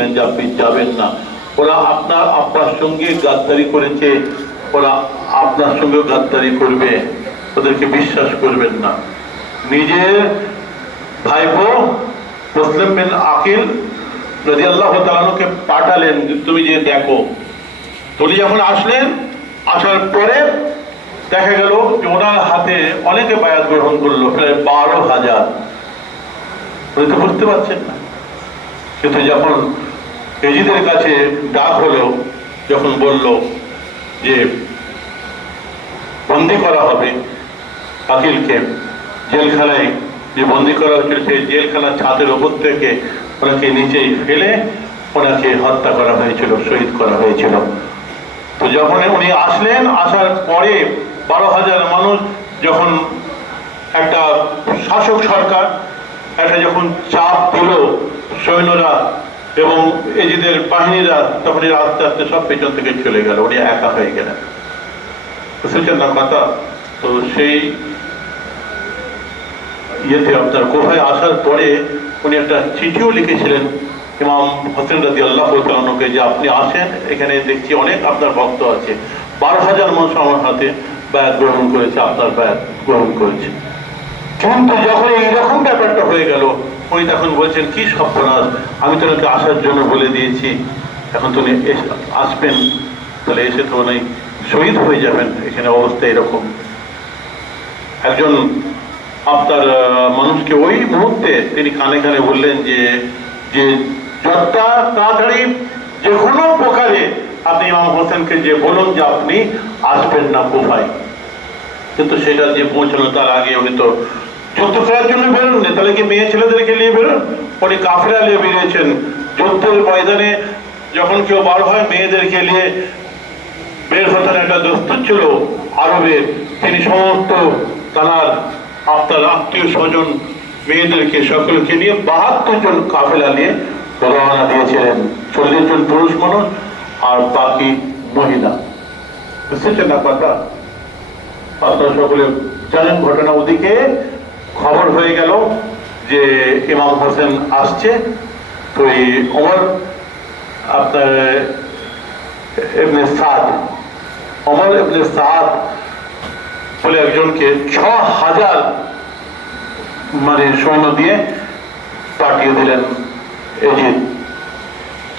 করেছিলেন যে আপনি যাবেন না। ওরা আপনার আব্বার সঙ্গে গাদ্দারি করেছে, ওরা আপনার সঙ্গেও গাদ্দারি করবে, ওদেরকে বিশ্বাস করবেন না। নিজের ভাইপো মুসলিম বিন আকিল রাদিয়াল্লাহু তাআলা আনহুকে পাঠালেন, তুমি যে দেখো। উনি যখন আসলেন, আসার পরে দেখা গেল যে ওনার হাতে অনেকে বায়াত গ্রহণ করলো, প্রায় 12,000। উনি তো বুঝতে পারছেন না। কিন্তু যখন এজিদের কাছে ডাক হলো, যখন বলল যে বন্দি করা হবে আকিলকে, জেলখানায় যে বন্দি করা হয়েছিল সেই জেলখানার ছাদের উপর থেকে ওনাকে নিচেই ফেলে ওনাকে হত্যা করা হয়েছিল, শহীদ করা হয়েছিল। তো যখন উনি আসলেন, আসার পরে 12,000 মানুষ যখন একটা শাসক সরকার একটা যখন চাপ দিল সৈন্যরা এবং এজিদের বাহিনীরা, তখন এরা আস্তে আস্তে সব পেছন থেকে চলে গেল, উনি একা হয়ে গেলেন। বুঝতেছেন না কথা? তো সেই ইয়েতে আপনার কোফায় আসার পরে উনি একটা চিঠিও লিখেছিলেন ইমাম হোসেন রাদিয়াল্লাহু তাআলা আনহুকে যে আপনি আসেন, এখানে দেখছি অনেক আপনার ভক্ত আছে। 12,000 মানুষ আমার হাতে বায়াত গ্রহণ করেছে, আপনার বায়াত গ্রহণ করেছে। কিন্তু যখন এইরকম ব্যাপারটা হয়ে গেল, উনি তখন বলছেন কি সর্বনাশ, আমি তো ওনাকে আসার জন্য বলে দিয়েছি, এখন তো উনি আসবেন, তাহলে এসে তো উনি শহীদ হয়ে যাবেন, এখানে অবস্থা এরকম। একজন আপনার মানুষকে ওই মুহূর্তে তিনি কানে কানে বললেন যে যে যত তাড়াতাড়ি যে কোনো প্রকারে আপনি ইমাম হোসেনকে যে বলুন যে আপনি আসবেন না কুফায়। কিন্তু সেটা যে পৌঁছানো তার আগে উনি তো যুদ্ধ করার জন্য বেরোন না, তাহলে কি মেয়ে ছেলেদেরকে নিয়ে বেরোন? উনি কাফেলা নিয়ে বেরিয়েছেন যুদ্ধের ময়দানে। যখন কেউ বার হয় মেয়েদেরকে নিয়ে বের হতেন। একটা দস্তুর ছিল আরবের, তিনি সমস্ত তার আপনার আত্মীয় স্বজন মেয়েদেরকে সকলকে নিয়ে 72 জন কাফেলা নিয়ে রওনা দিয়েছিলেন, 40 জন পুরুষ মানুষ আর বাকি মহিলা। বুঝতেছেন না কথা? আপনারা সকলে জানেন ঘটনা। ওদিকে খবর হয়ে গেল যে ইমাম হোসেন আসছে। তো এই ওমর আপনার ইবনে সাদ, ওমর ইবনে সাদ বলে একজনকে 6,000 মানে সৈন্য দিয়ে পাঠিয়ে দিলেন, এজিদ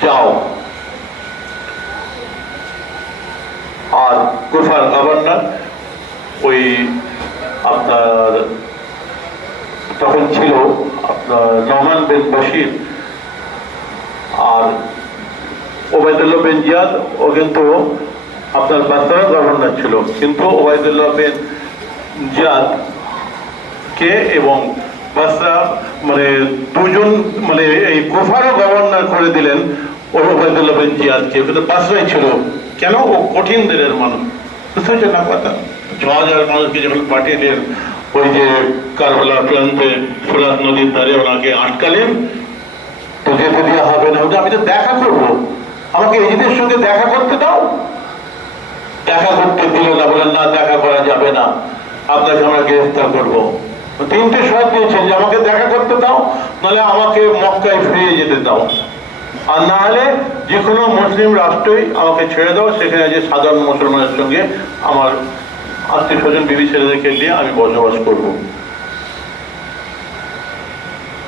যাও। আর কুফার গভর্নর ওই আপনার তখন ছিল আপনার নোমান বিন বশির আর ওবায়দুল্লাহ বিন জিয়াদ, ও কিন্তু আপনার বাসরার গভর্নর ছিল। কিন্তু ওবায়দুল্লাহ বিন জিয়াদ কে এবং বাসরা মানে দুজন মানে এই কুফারও গভর্নর করে দিলেন ওবায়দুল্লাহ বিন জিয়াদকে, কিন্তু বাসরাই ছিল। কেন? ও কঠিন দিনের মানুষ। বুঝতে হচ্ছে না কথা? 6,000 মানুষকে যখন পাঠিয়ে ওই যে কারবালা প্রান্তে ফোরাত নদীর ধারে ওনাকে আটকালেন, তো যেতে দেওয়া হবে না। আমি তো দেখা করবো, আমাকে এজিদের সঙ্গে দেখা করতে দাও। দেখা করতে দিল না, বলেন না দেখা করা যাবে না, আপনাকে আমরা গ্রেফতার করবো। 3টে শর্ত দিয়েছেন যে আমাকে দেখা করতে দাও, নাহলে আমাকে মক্কায় ফিরিয়ে যেতে দাও, আর না হলে যে কোনো মুসলিম রাষ্ট্রই আমাকে ছেড়ে দাও, সেখানে যে সাধারণ মুসলমানের সঙ্গে আমার আত্মীয় স্বজন বিবি ছেলেদেরকে নিয়ে আমি বসবাস করব।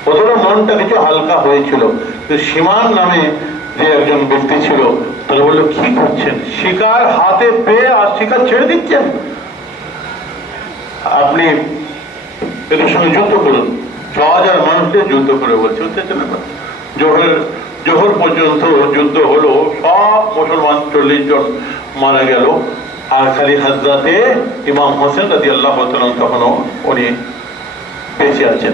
প্রথমে মনটা কিছু হালকা হয়েছিল। সীমান নামে যে একজন ব্যক্তি ছিল, তারা বললো কি করছেন, শিকার হাতে পেয়ে আর শিকার ছেড়ে দিচ্ছেন, আপনি এদের সঙ্গে যুদ্ধ করুন। 6,000 মানুষদের যুদ্ধ করে বলছে, হচ্ছে না? জোহর পর্যন্ত যুদ্ধ হলো, সব মুসলমান 40 জন মারা গেল, আর খালি হযরতে ইমাম হোসেন রাদিয়াল্লাহু তাআলা তখনও উনি বেঁচে আছেন।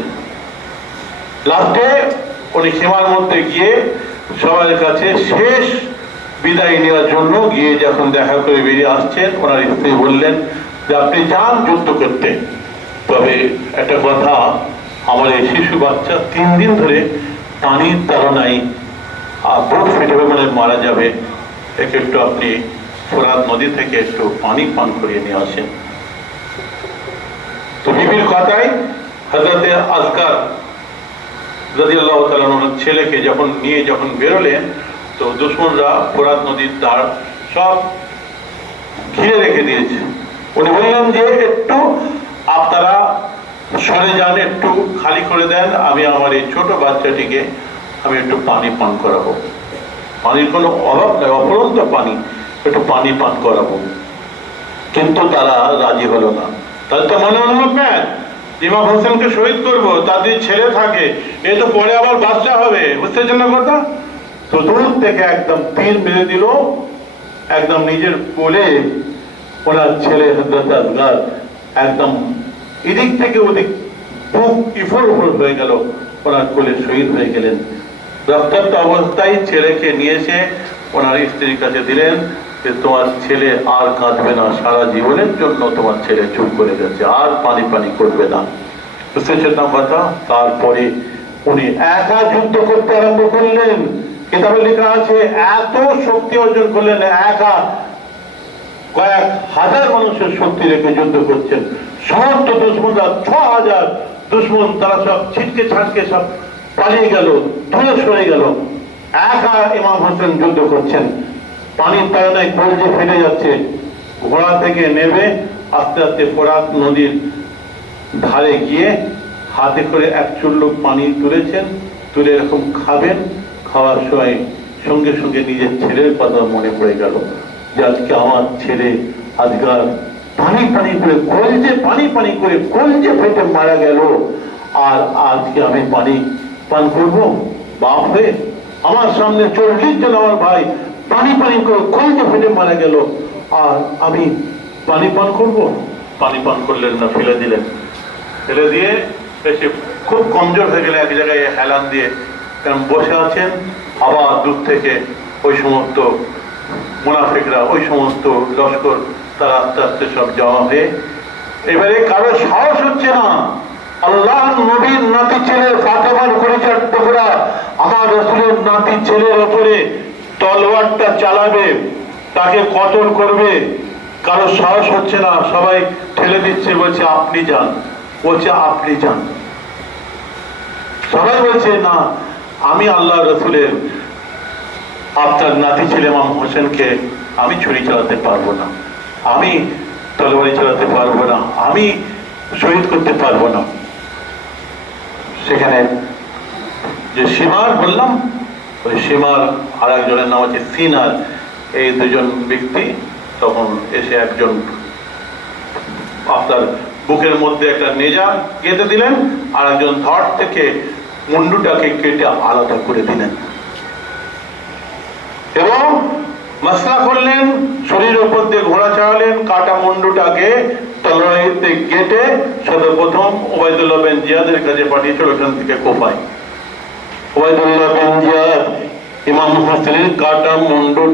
লাস্টে উনি সীমার মধ্যে গিয়ে সবার কাছে শেষ বিদায় নেওয়ার জন্য গিয়ে যখন দেখা করে বেরিয়ে আসছেন, ওনার স্ত্রী বললেন যে আপনি যান যুদ্ধ করতে, তবে একটা কথা, আমার এই শিশু বাচ্চা 3 দিন ধরে পানির তাড়নায় বুক ফেটে মানে মারা যাবে, একে একটু আপনি ফোরাত নদী থেকে একটু পানি পান করিয়ে নিয়ে আসেন। তো বিবির কথায় হযরতে আজকার রাদিয়াল্লাহু তাআলা ওনার ছেলেকে যখন বেরোলেন, তো দুশমনরা ফোরাত নদীর ধার সব ঘিরে রেখে দিয়েছে। উনি বললেন যে একটু আপনারা সরে যান, একটু খালি করে দেন, আমি আমার এই ছোট বাচ্চাটিকে আমি একটু পানি পান করাবো। পানির কোনো অভাব নেই, অপরন্ত পানি, একটু পানি পান করাবো। কিন্তু তারা রাজি হলো না। তাহলে তো মনে হলো ইমাম হোসেনকে শহীদ করবো, তাদের ছেলে থাকে, এ তো পরে আবার বাচ্চা হবে, বুঝতে না কথা। তো দূর থেকে একদম তীর মেরে দিল, একদম নিজের কোলে ওনার ছেলে হযরত আসগর একদম এদিক থেকে ওদিক বুক ইফর উফর হয়ে গেল, ওনার কোলে শহীদ হয়ে গেলেন। রক্তাক্ত অবস্থায় ছেলেকে নিয়ে এসে ওনার স্ত্রীর কাছে দিলেন যে তোমার ছেলে আর কাঁদবে না, সারা জীবনের জন্য তোমার ছেলে চুপ করে গেছে, আর পানি করবে না, বুঝতেছেন না কথা। তারপরে উনি একা যুদ্ধ করতে আরম্ভ করলেন। কিতাবে লেখা আছে এত শক্তি অর্জন করলেন, একা কয়েক হাজার মানুষের শক্তি রেখে যুদ্ধ করছেন। সমস্ত দুশমনরা ৬,০০০ দুশমন, তারা সব ছিটকে ছাটকে সব পালিয়ে গেল, দূরে সরে গেল। একা ইমাম হোসেন যুদ্ধ করছেন, পানির তাড়নায় কলজে ফেলে যাচ্ছে। ঘোড়া থেকে নেমে আস্তে আস্তে ফোরাত নদীর ধারে গিয়ে হাতে করে এক চুল্লুক পানি তুলেছেন, তুলে এরকম খাবেন। খাওয়ার সময় সঙ্গে সঙ্গে নিজের ছেলের কথা মনে পড়ে গেল যে আজকে আমার ছেলে আসগর পানি করে কলজে ফেটে মারা গেল, আর আজকে আমি পানি পান করবো বাপ হয়ে? আমার সামনে 40 জন আমার ভাই পানি করে কলজে ফেটে মারা গেল, আর আমি পানি পান করবো? পানি পান করলেন না, ফেলে দিলেন। ফেলে দিয়ে এসে খুব কমজোর হয়ে গেলে এক জায়গায় হেলান দিয়ে বসে আছেন। আবার দূর থেকে ওই সমস্ত মুনাফিকরা, ওই সমস্ত লস্কর, তারা আস্তে আস্তে সব জমা হয়ে, এবারে কারো সাহস হচ্ছে না আল্লাহ নবীর নাতি ছেলের ফাতেমার কলিজার টুকরা আমার রাসূলের নাতি ছেলের উপরে তলোয়ারটা চালাবে, তাকে কতল করবে। কারো সাহস হচ্ছে না, সবাই ঠেলে দিচ্ছে, বলছে আপনি যান, আপনি যান। সবাই বলছে না, আমি আল্লাহ রাসূলের আপনার নাতি ছেলে ইমাম হোসেনকে আমি ছুরি চালাতে পারবো না, আমি তলোয়ারি চালাতে পারবো না, আমি শহীদ করতে পারবো না। সেখানে যে সীমার বললাম, ওই সীমার আর একজনের নাম হচ্ছে সিনার, এই দুজন ব্যক্তি তখন এসে একজন আপনার বুকের মধ্যে একটা নেজা গেঁথে দিলেন, আর একজন ধড় থেকে মুন্ডুটাকে কেটে আলাদা করে দিলেন এবং মশলা করলেন, শরীরের উপর দিয়ে ঘোড়া চালালেন, কাটা মুন্ডুটাকে তলোয়ারিতে কেটে সর্বপ্রথম ওবায়দুল্লাহ বিন জিয়াদের কাছে পাঠিয়েছিল, ওখান থেকে কোপায়। ওবায়দুল্লাহ বিন জিয়াদ ইমাম হোসেনের কাটা মুন্ডু